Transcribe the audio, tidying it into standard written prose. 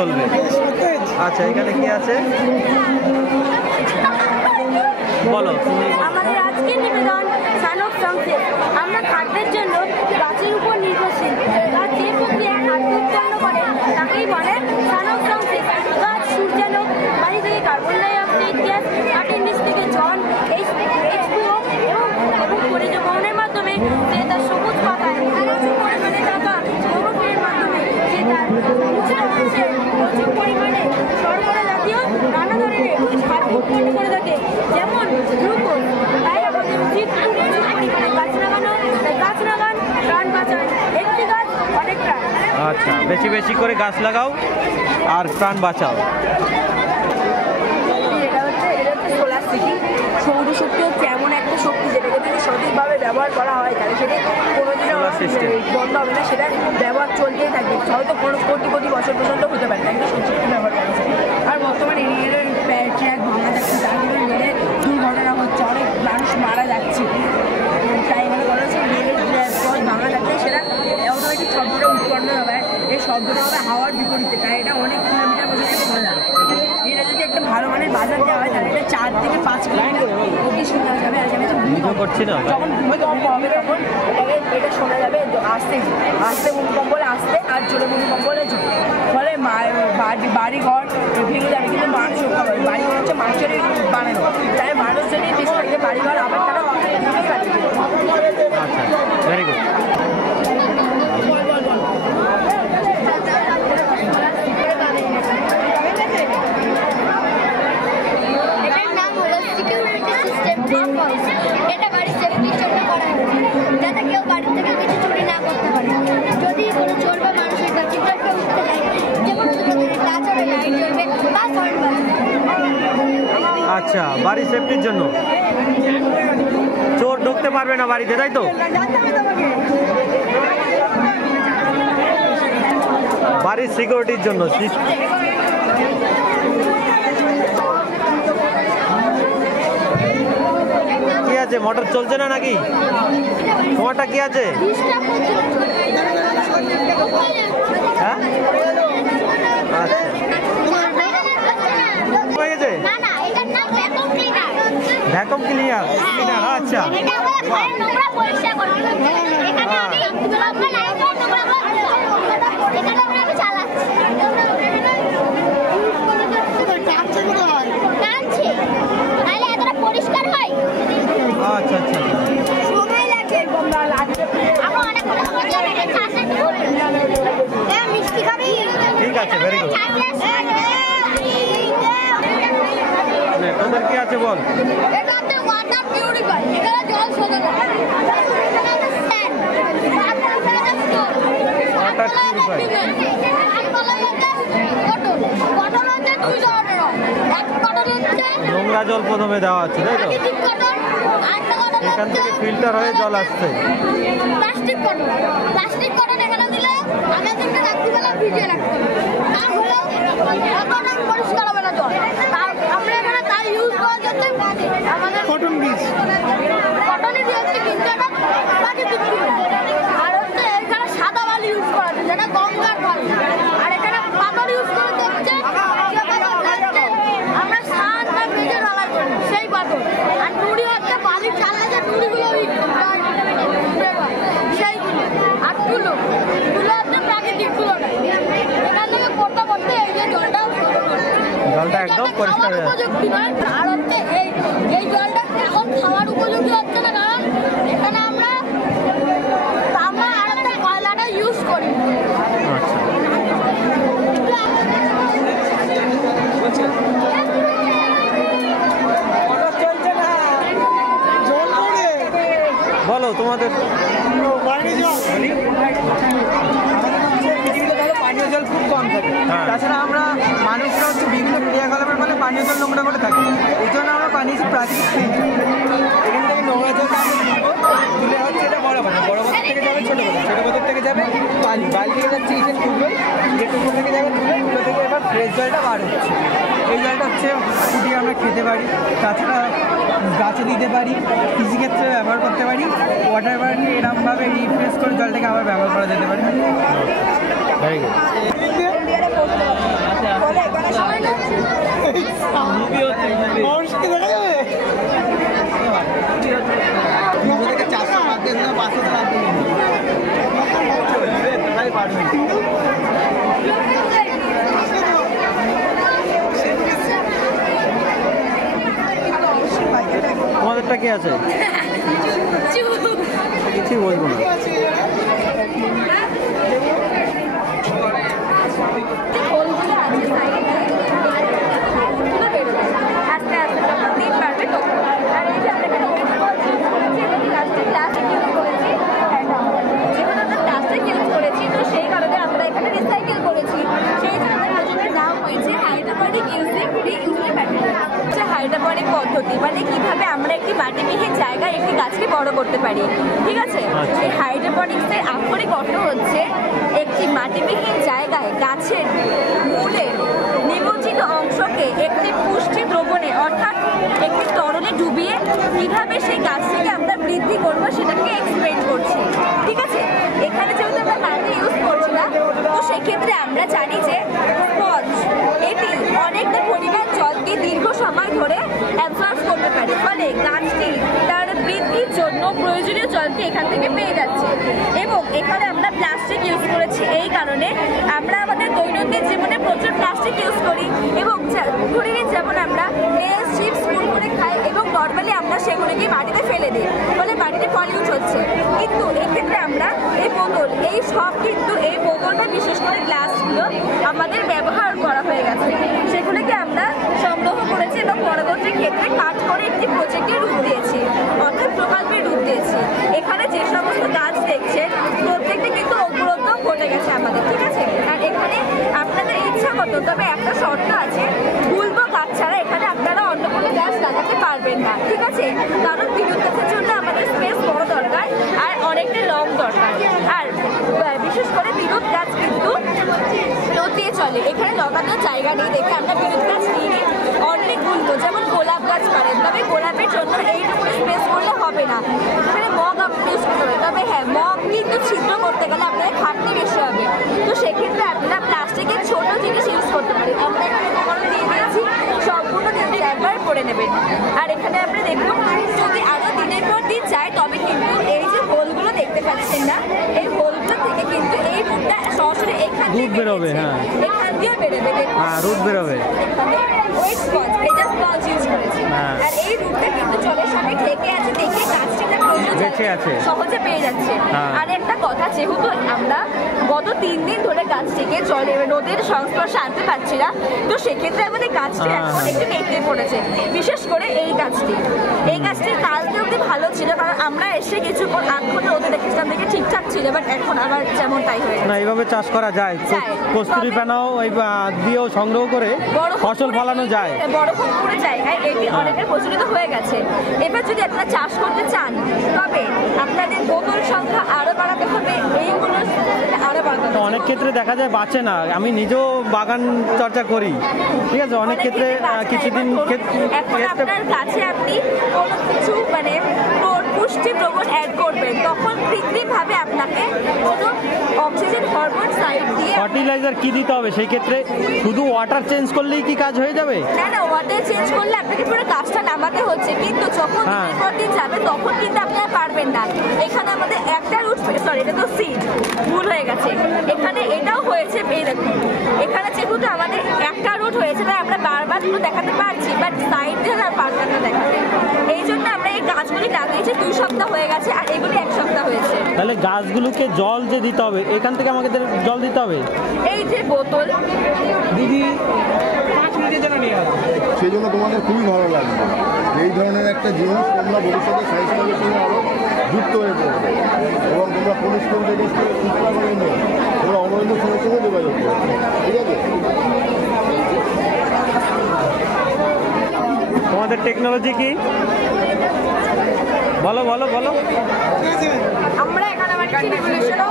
চলবে। আচ্ছা, এখানে কি আছে বলো। আমাদের আজকের নিবেদন সানক সংসেদ। আমরা খাদ্যের জন্য গাছের উপর নির্ভরশীল। গাছ যে প্রক্রিয়ায় খাদ্য উৎপন্ন করে তাকেই বলে সানক সংসেদ। গাছ সূর্যালোক, বাড়ি থেকে কার্বন ডাই অক্সাইড গ্যাস, মাটির নিচ থেকে জল, H2O এবং পরিবহনের মাধ্যমে সে তার সবুজ পাতায় প্রচুর পরিমাণে টাকা ক্লোরোফিলের মাধ্যমে সে তার প্রচুর পরিমাণে শর্করা জাতীয় নানা ধরনের খাদ্য উৎপন্ন করে থাকে, যেমন গ্লুকোজ। তাই আমাদের উচিত প্রচুর পরিমাণে গাছ লাগানো। গাছ লাগান, প্রাণ বাঁচান। একটি গাছ অনেক প্রাণ। আচ্ছা, বেশি বেশি করে গাছ লাগাও আর প্রাণ বাঁচাও। এটা হচ্ছে সোলার সিটি। সৌরশক্তি হচ্ছে এমন একটা শক্তি যেটাকে যদি সঠিকভাবে ব্যবহার করা হয় তাহলে সেটা কোনোদিনও বন্ধ হবে না, সেটা ব্যবহার চলতেই থাকবে। হয়তো কোনো কোটি কোটি বছর পর্যন্ত হতে পারে, তাই সৌরশক্তি ব্যবহার করা যায়। আর বর্তমানে রেলের ট্র্যাক ভাঙা যাচ্ছে, যার জন্য রেলের দুর্ঘটনা হচ্ছে, অনেক মানুষ মারা যাচ্ছে। তাই মনে করা হচ্ছে রেলের পথ ভাঙা যাচ্ছে, সেটা অটোমেটিক শব্দটা উৎপন্ন হবে। এই শব্দটা হবে হাওয়ার বিপরীতে, তাই এটা অনেক কিলোমিটার পর্যন্ত শোনা যাবে। এটা যদি একটা ভালো মানের বাজার দেওয়া হয় তাহলে এটা 4 থেকে 5 কিলোমিটার অতি শোনা যাবে। আর যখন ভূমিকম্প হবে তখন এটা শোনা যাবে আস্তে আস্তে, ভূমিকম্প হলে আস্তে আর জোরে ভূমিকম্প হলে জোরে। ফলে বাড়ি ঘর ভেঙে যাবে, কিন্তু মানুষ রক্ষা পাবে। বাড়িঘর হচ্ছে মানুষেরই বানানো, তাই মানুষ যদি বেশি থাকে বাড়িঘর আবার তারা ভেরি গুড। এটা বাড়ির সেফটির জন্য করা হয়েছে, যাতে কেউ বাড়ি থেকে কিছু চুরি না করতে পারে। যদি কোনো চোর বা মানুষের কাছে উঠতে যায়, যে কোনো তাছাড়া লাইট জ্বলবে বা সাউন্ড বাজবে। আচ্ছা, বাড়ির সেফটির জন্য চোর ঢুকতে পারবে না বাড়িতে, তাই তো? বাড়ির সিকিউরিটির জন্য। কি আছে, মোটর চলছে না নাকি? তোমারটা কি আছে? হ্যাঁ, আচ্ছা, ভ্যাকুম ক্লিনার। আচ্ছা, পরিষ্কার হয়। আচ্ছা আচ্ছা, সময় লাগে। মিষ্টি খাবি? ঠিক আছে, ভেরি গুড। তোদের কি আছে বল? এটা হচ্ছে ওয়াটার পিউরিফায়ার। এখানে জল শোধন হয়। Water purifier. নোংরা জল প্রথমে দেওয়া হচ্ছে, তাই তো? এখান থেকে ফিল্টার হয়ে জল আসছে। Plastic cotton. প্লাস্টিক কটন এখানে দিলে আমাদেরকে রাত্রিবেলা ভিজিয়ে রাখতে হবে, তাহলে পরিষ্কার হবে না জল। আমরা এখানে তাই ইউজ করার জন্য আমাদের কটন বীজ, কটনই দিয়েছি, কিন্তু এটা প্রাকৃতিক ছিল। আর হচ্ছে এখানে সাদা বালি ইউজ করা হচ্ছে, যেটা গঙ্গার বালি। আর এখানে পাথর ইউজ করে হচ্ছে আমরা স্নান বা ভেজে জ্বালাই করি সেই পাথর। আর নুড়ি হচ্ছে বালির চালে যে নুড়িগুলো সেইগুলো। আর তুলো হচ্ছে প্রাকৃতিক তুলোটা। এখান থেকে পড়তে পড়তে এই যে জলটাও জলটা একদম পরিষ্কার হয়ে যাচ্ছে। উপযুক্তি নয়। আর হচ্ছে এই জলটা এখন খাওয়ার উপযোগী হচ্ছে না, কারণ এখানে আমরা আর একটা কয়লাটা ইউজ করি। বলো তোমাদের। পানীয় জল খুব কম থাকে। তাছাড়া আমরা মানুষরা হচ্ছে বিভিন্ন ক্রিয়াকলাপের ফলে পানীয় জল নোংরা করে থাকি। এই জন্য আমরা পানীয় প্রাকৃতিক ফিল্টার, এখান থেকে নোংরা জলটা তুলে হচ্ছে এটা বড় বোতল, বড় বোতল থেকে যাবে ছোটো বোতল, ছোটো বোতল থেকে যাবে বালি, বালি থেকে যাচ্ছে ইটের টুকরো, ইটের টুকরো থেকে যাবে তুলে, তুলো থেকে এবার ফ্রেশ জলটা বার হচ্ছে। এই জলটা হচ্ছে ফুটিয়ে আমরা খেতে পারি, তাছাড়া গাছে দিতে পারি, কৃষিক্ষেত্রে ব্যবহার করতে পারি। ওয়াটার বার্নি এরকমভাবে রিফ্রেশ করে জলটাকে আবার ব্যবহার করা যেতে পারে। Very good. মানুষকে দেখা যাবে 400 তোমাদেরটা কি আছে? কিছুই বলবো না। হাইড্রোপনিক পদ্ধতি মানে কিভাবে আমরা একটি মাটিবিহীন জায়গায় একটি গাছকে বড় করতে পারি, ঠিক আছে? এই হাইড্রোপনিক্সের আক্ষরিক অর্থ হচ্ছে একটি মাটিবিহীন জায়গায় গাছের মূলের নিমজ্জিত অংশকে একটি পুষ্টি দ্রবণে অর্থাৎ একটি তরলে ডুবিয়ে কিভাবে সেই গাছটিকে আমরা বৃদ্ধি করবো সেটাকে এক্সপ্লেন করছি, ঠিক আছে? এখানে যেহেতু আমরা মাটি ইউজ করছি না, তো সেক্ষেত্রে আমরা জানি যে স্পঞ্জ এটি অনেকটা পরিমাণ জলকে দীর্ঘ সময় ধরে অ্যাবজর্ব করতে পারে, ফলে গাছটি তার বৃদ্ধির জন্য প্রয়োজনীয় জলকে এখান থেকে পেয়ে যাচ্ছে। এবং এখানে আমরা প্লাস্টিক ইউজ করেছি এই কারণে আমরা আমাদের দৈনন্দিন জীবনে প্রচুর প্লাস্টিক ইউজ করি এবং ধরে নিন যেমন আমরা লেস চিপস কুরকুরে খাই এবং নর্মালি আমরা সেগুলোকে মাটিতে ফেলে দিই, ফলে মাটিতে পলিউট হচ্ছে। কিন্তু এক্ষেত্রে আমরা এই বোতল এই সব কিন্তু এই বোতল বা বিশেষ করে গ্লাসগুলো আমাদের ব্যবহার করা হয়ে গেছে, সেগুলোকে আমরা সংগ্রহ করেছি এবং পরবর্তী ক্ষেত্রে কাট করে একটি প্রজেক্টের রূপ দিয়েছি, অর্থাৎ প্রকল্পের রূপ দিয়েছি। এখানে যে সমস্ত গাছ দেখছেন প্রত্যেকটা কিন্তু অগ্রগতি ঘটে গেছে আমাদের, ঠিক আছে? আর এখানে আপনাদের ইচ্ছা মতো, তবে একটা শর্ত আছে, গুল্ম গাছ ছাড়া এখানে আপনারা অন্য কোনো গাছ লাগাতে পারবেন না, ঠিক আছে? কারণ বিদ্যুৎ গাছের জন্য আমাদের স্পেস বড় দরকার আর অনেকটা লং দরকার। আর বিশেষ করে বিদ্যুৎ গাছ কিন্তু রোদ দিয়ে চলে, এখানে লগানোর জায়গা নেই দেখে আমরা বিদ্যুৎ গাছ নিয়ে অনেক গুল্ম যেমন গোলাপ গাছ পারেন, তবে গোলাপের জন্য এইটুকু স্পেস করলে হবে না, এখানে মগ আপনি ইউজ করতে হবে। তবে হ্যাঁ, মগ কিন্তু ছিদ্র করতে গেলে আপনার খাটনি বেশি হবে, তো সেক্ষেত্রে আপনারা প্লাস্টিকের ছোট জিনিস ইউজ করতে পারেন। আমরা এখানে দিয়ে দিয়েছি, সম্পূর্ণ জিনিস একবার করে নেবেন। আর এখানে আপনি দেখুন, যদি আরও দিনের পর দিন যায় তবে কিন্তু এই যে হোলগুলো দেখতে পাচ্ছেন না, এই হোলগুলো থেকে কিন্তু এই রুটটা সরাসরি এখান দিয়ে বেরোবে, হ্যাঁ এখান দিয়ে বেরোবে, হ্যাঁ রুট বেরোবে। এখানে ওই স্পঞ্জ, এটা স্পঞ্জ ইউজ করেছি। আর এই রুটটা কিন্তু জলের সঙ্গে ঢেকে আছে দেখে গাছটি তার প্রয়োজন সহজে পেয়ে যাচ্ছে। আর একটা কথা, যেহেতু আমরা গত 3 দিন ধরে গাছটিকে জলে রোদের সংস্পর্শে আনতে পারছি না, তো সেক্ষেত্রে আমাদের গাছটি এখন একটু নেকড়ে পড়েছে, বিশেষ করে এই গাছটি। এই গাছটি কালকে অবধি ভালো ছিল, কারণ আমরা এসে কিছুক্ষণ 8 ঘন্টা রোদে দেখেছিলাম দেখে ঠিকঠাক ছিল, বাট এখন আবার যেমন তাই হয়ে গেছে। না, এইভাবে চাষ করা যায়, কস্তুরি পানাও দিয়েও সংগ্রহ করে ফসল ফলানো যায়। বড় পুরো জায়গায় এটি অনেকের প্রচলিত হয়ে গেছে। এবার যদি আপনারা চাষ করতে চান তবে আপনাদের বোতল সংখ্যা আরো বাড়াতে হবে, এইগুলো আরো বাড়াতে হবে। অনেক ক্ষেত্রে দেখা যায় বাঁচে না, আমি নিজেও বাগান চর্চা করি, ঠিক আছে? অনেক ক্ষেত্রে কিছুদিন এখন আপনার গাছে আপনি কোনো কিছু মানে পুষ্টি দ্রবণ অ্যাড করবেন, তখন কৃত্রিমভাবে আপনাকে কোনো অক্সিজেন হরমোন সাইড দিয়ে ফার্টিলাইজার কি দিতে হবে সেই ক্ষেত্রে? শুধু ওয়াটার চেঞ্জ করলেই কি কাজ হয়ে যাবে? না না, ওয়াটার চেঞ্জ করলে আপনাকে পুরো গাছটা নামাতে হচ্ছে, কিন্তু যখন দিনের পর দিন যাবে তখন কিন্তু আপনারা পারবেন না। এখানে আমাদের একটা রুট, সরি এটা তো সিড, ভুল হয়ে গেছে, এখানে এটাও হয়েছে। এই দেখুন, এখানে যেহেতু আমাদের একটা রুট হয়েছে তাই আমরা বারবার পুরো দেখাতে পারছি, বাট সাইড দিয়ে আর পারতাম না দেখাতে। এই জন্য আমরা এই গাছগুলি লাগিয়েছি 2 সপ্তাহ হয়ে গেছে, আর এগুলি 1 সপ্তাহ হয়েছে। তাহলে গাছগুলোকে জল যে দিতে হবে, এখান থেকে আমাদের জল দিতে হবে। এই যে বোতল দিদি 5 মিনিটের জন্য নিয়ে আসবে, সেই জন্য তোমাদের খুবই ভালো লাগবে। এই ধরনের একটা জিনিস তোমরা ভবিষ্যতে সায়েন্স ক্লাবের সঙ্গে আরও যুক্ত হয়ে পড়বে এবং তোমরা পুলিশ জিনিসকে শিক্ষা করে নিয়ে তোমরা অবৈধ সঙ্গে সঙ্গে যোগাযোগ করবে, ঠিক আছে? তোমাদের টেকনোলজি কি? বলো বলো বলো। আমরা এখানে আমার রেগুলেশনও